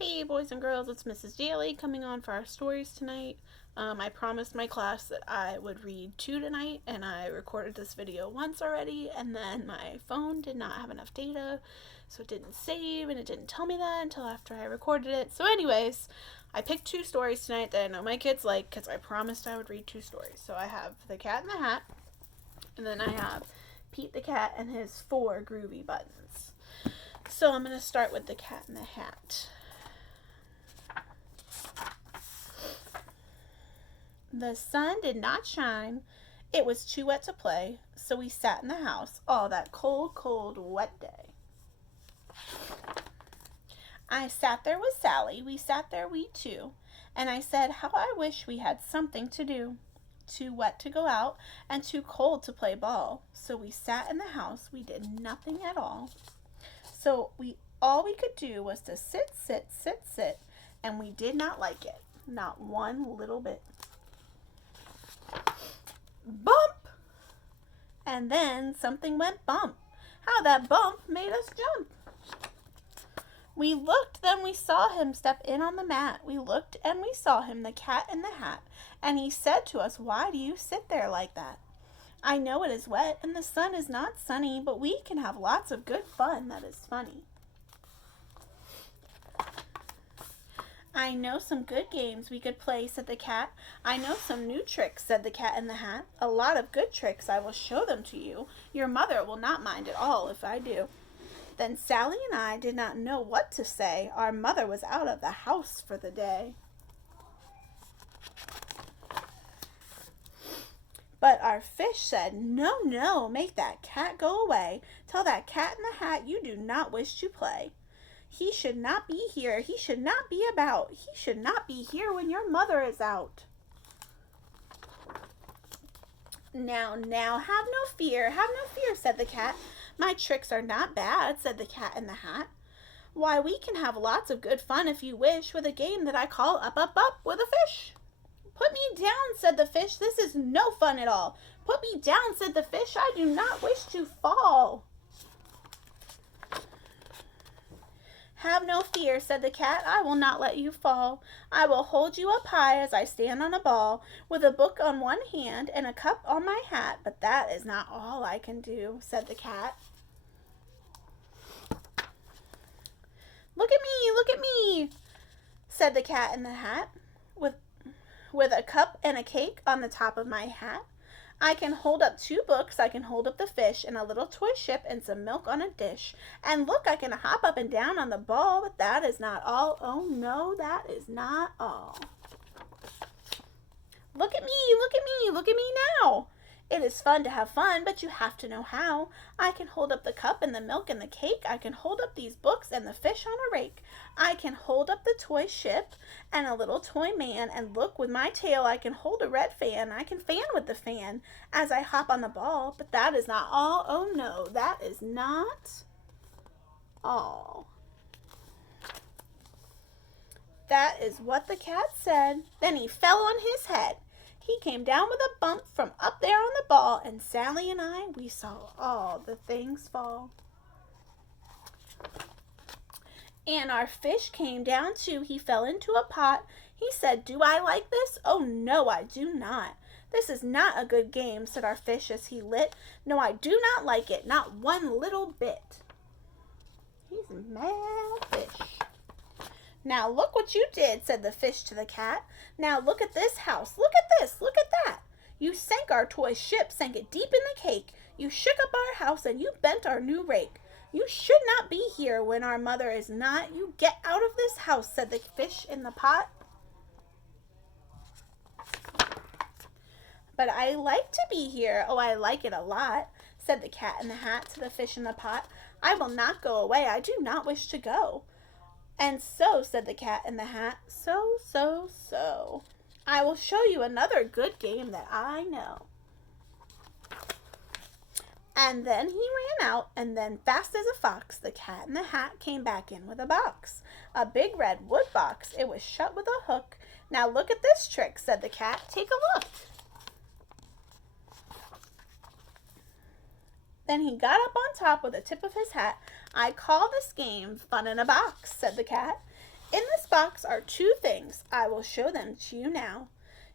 Hey boys and girls, it's Mrs. Daly coming on for our stories tonight. I promised my class that I would read 2 tonight, and I recorded this video once already, and then my phone did not have enough data, so it didn't save, and it didn't tell me that until after I recorded it. So anyways, I picked 2 stories tonight that I know my kids like, because I promised I would read 2 stories. So I have The Cat in the Hat, and then I have Pete the Cat and his 4 Groovy buttons. So I'm going to start with The Cat in the Hat. The sun did not shine. It was too wet to play, so we sat in the house all that cold, cold, wet day. I sat there with Sally, we sat there we two, and I said how I wish we had something to do. Too wet to go out and too cold to play ball, so we sat in the house, we did nothing at all. So all we could do was to sit, sit, sit, sit, and we did not like it, not one little bit. Bump! And then something went bump. How that bump made us jump. We looked, then we saw him step in on the mat. We looked and we saw him, the cat in the hat. And he said to us, why do you sit there like that? I know it is wet and the sun is not sunny, but we can have lots of good fun that is funny. I know some good games we could play, said the cat. I know some new tricks, said the cat in the hat. A lot of good tricks, I will show them to you. Your mother will not mind at all if I do. Then Sally and I did not know what to say. Our mother was out of the house for the day. But our fish said, no, no, make that cat go away. Tell that cat in the hat you do not wish to play. He should not be here. He should not be about. He should not be here when your mother is out. Now, have no fear, said the cat. My tricks are not bad, said the cat in the hat. Why, we can have lots of good fun if you wish with a game that I call Up, Up, Up with a fish. Put me down, said the fish. This is no fun at all. Put me down, said the fish. I do not wish to fall. Have no fear, said the cat, I will not let you fall. I will hold you up high as I stand on a ball, with a book on one hand and a cup on my hat, but that is not all I can do, said the cat. Look at me, said the cat in the hat, with a cup and a cake on the top of my hat. I can hold up 2 books, I can hold up the fish, and a little toy ship, and some milk on a dish. And look, I can hop up and down on the ball, but that is not all. Oh no, that is not all. Look at me now. It is fun to have fun, but you have to know how. I can hold up the cup and the milk and the cake. I can hold up these books and the fish on a rake. I can hold up the toy ship and a little toy man. And look, with my tail I can hold a red fan. I can fan with the fan as I hop on the ball. But that is not all. Oh no, that is not all. That is what the cat said. Then he fell on his head. He came down with a bump from up there on the ball, and Sally and I, we saw all the things fall. And our fish came down too. He fell into a pot. He said, do I like this? Oh no, I do not. This is not a good game, said our fish as he lit. No, I do not like it, not one little bit. He's a mad fish. Now look what you did, said the fish to the cat. Now look at this house. Look at this. Look at that. You sank our toy ship, sank it deep in the cake. You shook up our house and you bent our new rake. You should not be here when our mother is not. You get out of this house, said the fish in the pot. But I like to be here. Oh, I like it a lot, said the cat in the hat to the fish in the pot. I will not go away. I do not wish to go. And so, said the cat in the hat, so, I will show you another good game that I know. And then he ran out, and then fast as a fox, the cat in the hat came back in with a box. A big red wood box. It was shut with a hook. Now look at this trick, said the cat. Take a look. Then he got up on top with the tip of his hat. I call this game Fun in a Box, said the cat. In this box are 2 things. I will show them to you now.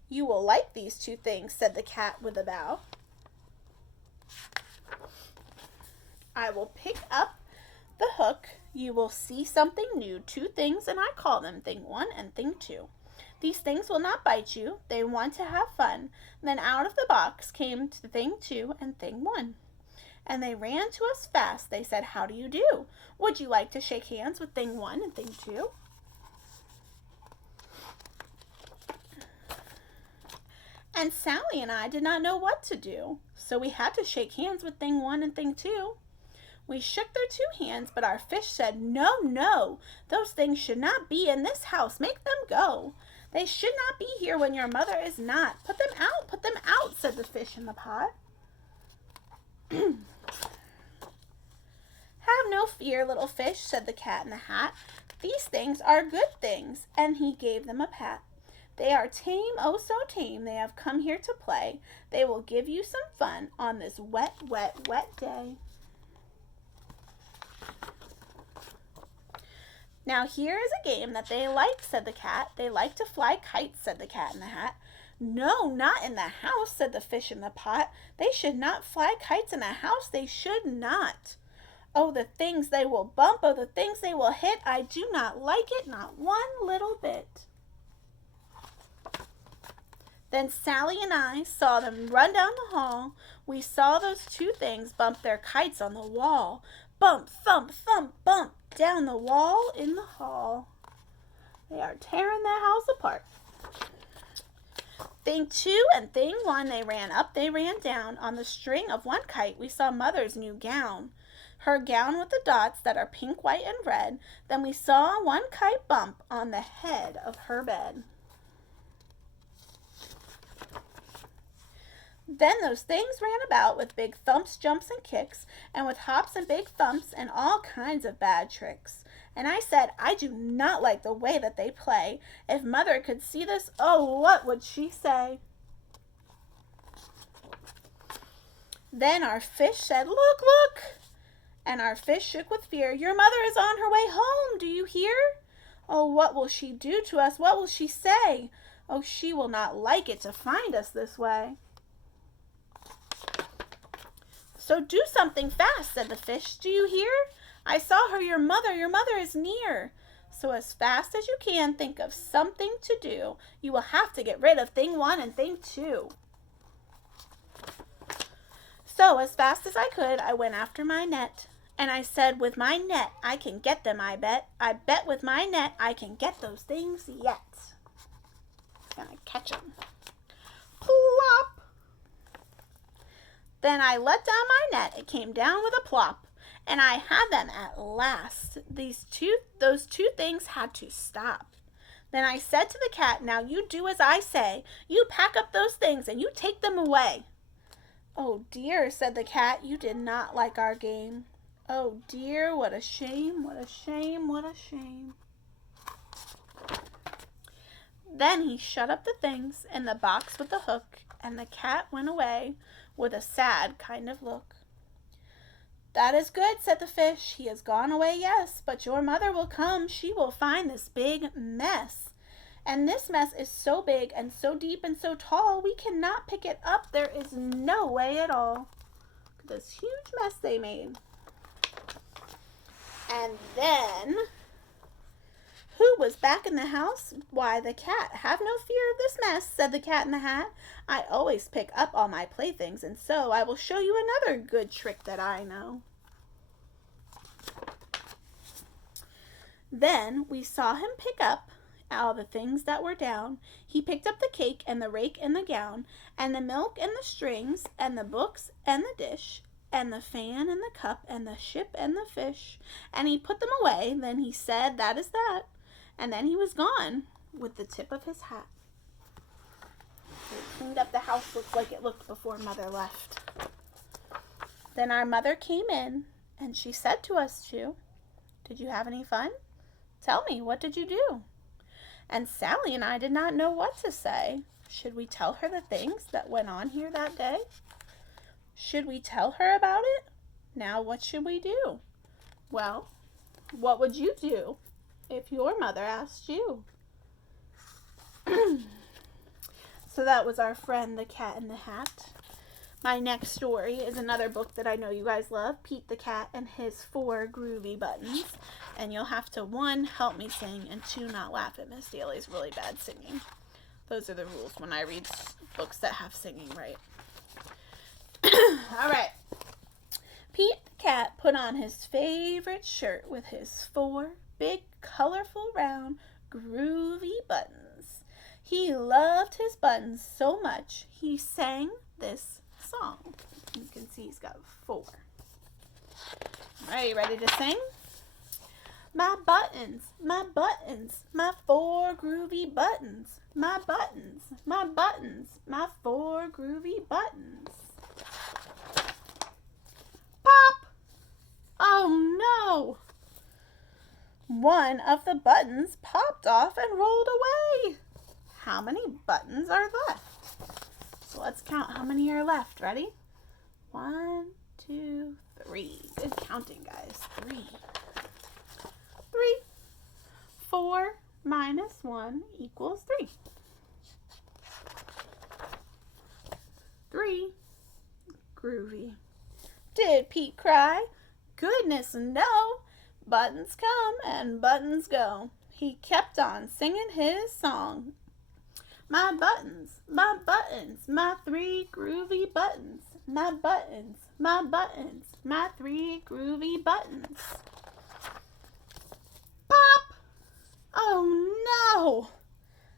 You will like these 2 things, said the cat with a bow. I will pick up the hook. You will see something new. 2 things, and I call them thing 1 and thing 2. These things will not bite you. They want to have fun. Then out of the box came thing 2 and thing 1. And they ran to us fast. They said, how do you do? Would you like to shake hands with thing 1 and thing 2? And Sally and I did not know what to do, so we had to shake hands with thing 1 and thing 2. We shook their 2 hands, but our fish said, no, no, those things should not be in this house. Make them go. They should not be here when your mother is not. Put them out, said the fish in the pot. Have no fear, little fish, said the cat in the hat. These things are good things, and he gave them a pat. They are tame, oh so tame. They have come here to play. They will give you some fun on this wet, wet, wet day. Now here is a game that they like, said the cat. They like to fly kites, said the cat in the hat. No, not in the house, said the fish in the pot. They should not fly kites in a house. They should not. Oh, the things they will bump. Oh, the things they will hit. I do not like it, not one little bit. Then Sally and I saw them run down the hall. We saw those 2 things bump their kites on the wall. Bump, thump, thump, bump, down the wall in the hall. They are tearing the house apart. Thing 2 and thing 1, they ran up, they ran down. On the string of one kite, we saw Mother's new gown. Her gown with the dots that are pink, white, and red. Then we saw one kite bump on the head of her bed. Then those things ran about with big thumps, jumps, and kicks, and with hops and big thumps and all kinds of bad tricks. And I said, I do not like the way that they play. If Mother could see this, oh, what would she say? Then our fish said, look, look. And our fish shook with fear. Your mother is on her way home, do you hear? Oh, what will she do to us? What will she say? Oh, she will not like it to find us this way. So do something fast, said the fish. Do you hear? I saw her, your mother is near. So as fast as you can, think of something to do. You will have to get rid of thing 1 and thing 2. So as fast as I could, I went after my net. And I said, with my net, I can get them, I bet. I bet with my net, I can get those things yet. Gonna catch them. Plop! Then I let down my net. It came down with a plop. And I had them at last. Those two things had to stop. Then I said to the cat, now you do as I say. You pack up those things and you take them away. Oh dear, said the cat, you did not like our game. Oh dear, what a shame, what a shame, what a shame. Then he shut up the things in the box with the hook, and the cat went away with a sad kind of look. That is good, said the fish. He has gone away, yes, but your mother will come. She will find this big mess. And this mess is so big and so deep and so tall, we cannot pick it up. There is no way at all. Look at this huge mess they made. And then, who was back in the house? Why, the cat. Have no fear of this mess, said the cat in the hat. I always pick up all my playthings, and so I will show you another good trick that I know. Then we saw him pick up all the things that were down. He picked up the cake and the rake and the gown, and the milk and the strings, and the books and the dish, and the fan and the cup, and the ship and the fish, and he put them away. Then he said, that is that. And then he was gone with the tip of his hat. He cleaned up the house, looks like it looked before Mother left. Then our mother came in, and she said to us two, did you have any fun? Tell me, what did you do? And Sally and I did not know what to say. Should we tell her the things that went on here that day? Should we tell her about it? Now what should we do? Well, what would you do if your mother asked you. So that was our friend, the Cat in the Hat. My next story is another book that I know you guys love, Pete the Cat and His 4 Groovy Buttons. And you'll have to, 1, help me sing, and 2, not laugh at Miss Daly's really bad singing. Those are the rules when I read books that have singing, right? All right. Pete the Cat put on his favorite shirt with his 4 big, colorful, round, groovy buttons. He loved his buttons so much, he sang this song. You can see he's got 4. All right, you ready to sing? My buttons, my 4 groovy buttons. My buttons, my 4 groovy buttons. Pop! Oh no! One of the buttons popped off and rolled away. How many buttons are left? So let's count how many are left. Ready? 1, 2, 3. Good counting, guys. 3. 4 minus 1 equals 3. 3. Groovy. Did Pete cry? Goodness, no. Buttons come and buttons go. He kept on singing his song. My buttons, my 3 groovy buttons. My buttons, my 3 groovy buttons. Pop! Oh no!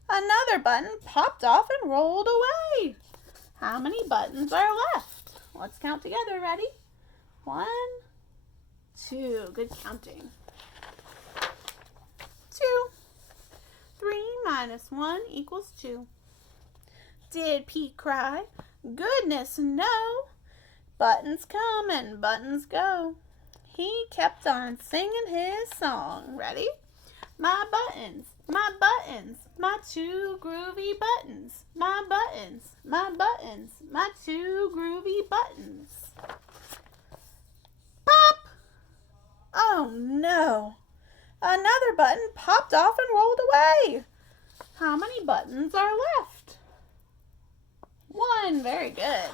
Another button popped off and rolled away. How many buttons are left? Let's count together. Ready? 1, 2. Good counting. 2. 3 minus 1 equals 2. Did Pete cry? Goodness, no. Buttons come and buttons go. He kept on singing his song. Ready? My buttons, my 2 groovy buttons. My buttons, my 2 groovy buttons. Pop! Oh no! Another button popped off and rolled away. How many buttons are left? 1. Very good.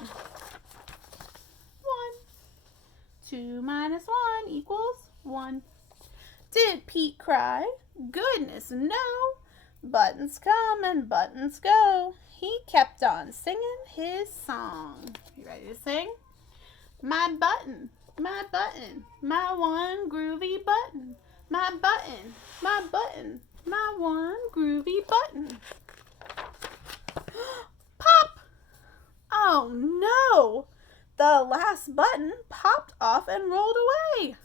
1. 2 minus 1 equals 1. Did Pete cry? Goodness, no. Buttons come and buttons go. He kept on singing his song. You ready to sing? My button, my 1 groovy button. My button, my 1 groovy button. Pop! Oh no! The last button popped off and rolled away.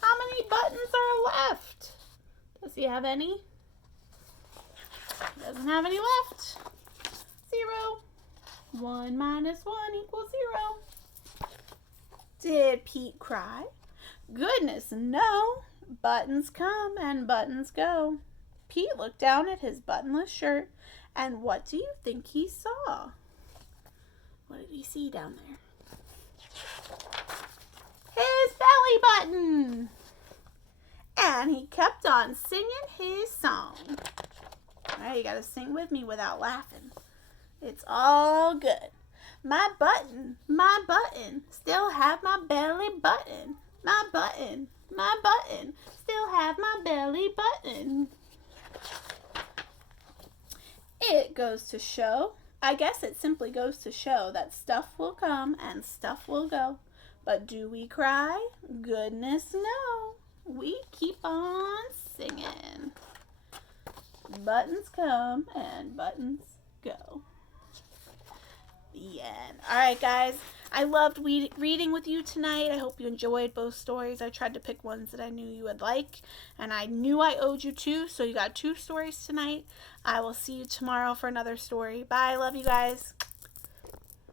How many buttons are left? Does he have any? He doesn't have any left. 0. 1 minus 1 equals 0. Did Pete cry? Goodness, no. Buttons come and buttons go. Pete looked down at his buttonless shirt, and what do you think he saw? What did he see down there? His belly button! And he kept on singing his song. All right, you gotta sing with me without laughing. It's all good. My button, still have my belly button. My button, still have my belly button. It goes to show, I guess it simply goes to show that stuff will come and stuff will go. But do we cry? Goodness, no. We keep on singing. Buttons come and buttons go. The end. All right, guys. I loved reading with you tonight. I hope you enjoyed both stories. I tried to pick ones that I knew you would like, and I knew I owed you 2, so you got 2 stories tonight. I will see you tomorrow for another story. Bye. Love you guys.